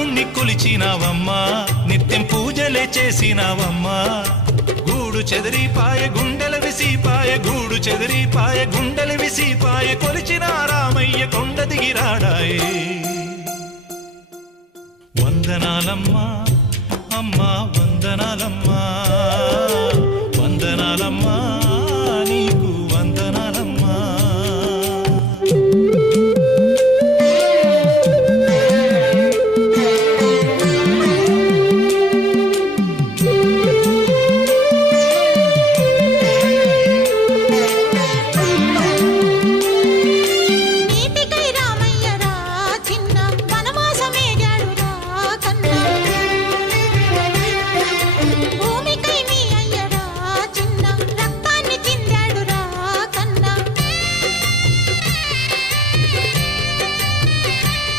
రాముణ్ణి కొలిచినావమ్మా నిత్యం పూజలే చేసినావమ్మా గూడు చెదిరిపాయ గుండెల విసిపాయ గూడు చెదిరిపాయ గుండెల విసిపాయ కొలిచిన రామయ్య కొండ దిగిరాడాయే వందనాలమ్మా అమ్మా వందనాలమ్మా